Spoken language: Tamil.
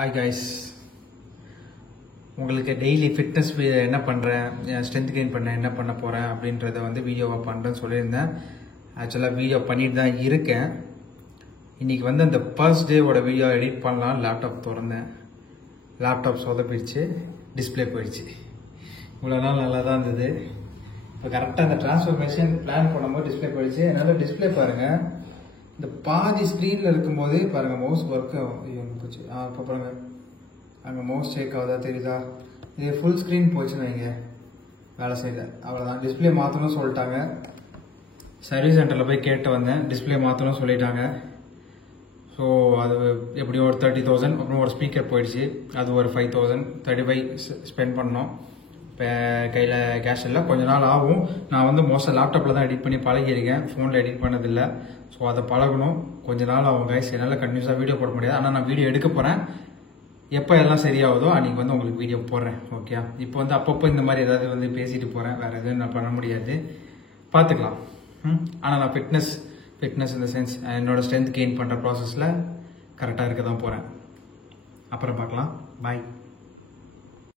ஹாய் கைஸ், உங்களுக்கு டெய்லி ஃபிட்னஸ் என்ன பண்ணுறேன், ஸ்ட்ரென்த் கெயின் பண்ண என்ன பண்ண போகிறேன் அப்படின்றத வந்து வீடியோவாக பண்ணுறேன்னு சொல்லியிருந்தேன். ஆக்சுவலாக வீடியோ பண்ணிட்டு தான் இருக்கேன். இன்றைக்கி வந்து அந்த ஃபர்ஸ்ட் டேவோட வீடியோ எடிட் பண்ணலாம் லேப்டாப் திறந்தேன். லேப்டாப் சொதப்பிடுச்சு, டிஸ்பிளே போயிடுச்சு. இவ்வளோ நாள் நல்லா தான் இருந்தது. இப்போ கரெக்டாக அந்த டிரான்ஸ்ஃபர்மேஷன் பிளான் பண்ணும்போது டிஸ்பிளே போயிடுச்சு. என்னால் டிஸ்பிளே பாருங்கள், இந்த பாதி ஸ்க்ரீனில் இருக்கும்போது பாருங்கள் மவுஸ் ஒர்க் போச்சு. இப்போ பாருங்கள் அங்கே மவுஸ் ஷேக் ஆகுதா தெரியுதா? இது ஃபுல் ஸ்க்ரீன் போச்சுன்னு வைங்க, வேலை செய்யல, அவ்வளோதான். டிஸ்பிளே மாற்றணும்னு சொல்லிட்டாங்க. சர்வீஸ் சென்டரில் போய் கேட்டு வந்தேன், டிஸ்பிளே மாற்றணும்னு சொல்லிட்டாங்க. ஸோ அது எப்படியும் ஒரு 30,000. அப்புறம் ஒரு ஸ்பீக்கர் போயிடுச்சு, அது ஒரு 5,000, 35 ஸ்பெண்ட் பண்ணோம். இப்போ கையில் கேஷ் இல்லை, கொஞ்ச நாள் ஆகும். நான் வந்து மோஸ்ட்டாக லேப்டாப்பில் தான் எடிட் பண்ணி பழகியிருக்கேன், ஃபோனில் எடிட் பண்ணதில்லை. ஸோ அதை பழகணும், கொஞ்ச நாள் ஆகும் கைஸ். என்னால் கண்டினியூஸாக வீடியோ போட முடியாது, ஆனால் நான் வீடியோ எடுக்க போகிறேன். எப்போ எல்லாம் சரியாகுதோ அன்றைக்கி வந்து உங்களுக்கு வீடியோ போடுறேன், ஓகே? இப்போ வந்து அப்பப்போ இந்த மாதிரி ஏதாவது வந்து பேசிட்டு போகிறேன், வேறு எதுவும் நான் பண்ண முடியாது, பார்த்துக்கலாம். ஆனால் நான் ஃபிட்னஸ் இந்த சென்ஸ் என்னோடய ஸ்ட்ரென்த் கெயின் பண்ணுற ப்ராசஸில் கரெக்டாக இருக்க தான் போகிறேன். அப்புறம் பார்க்கலாம், பாய்.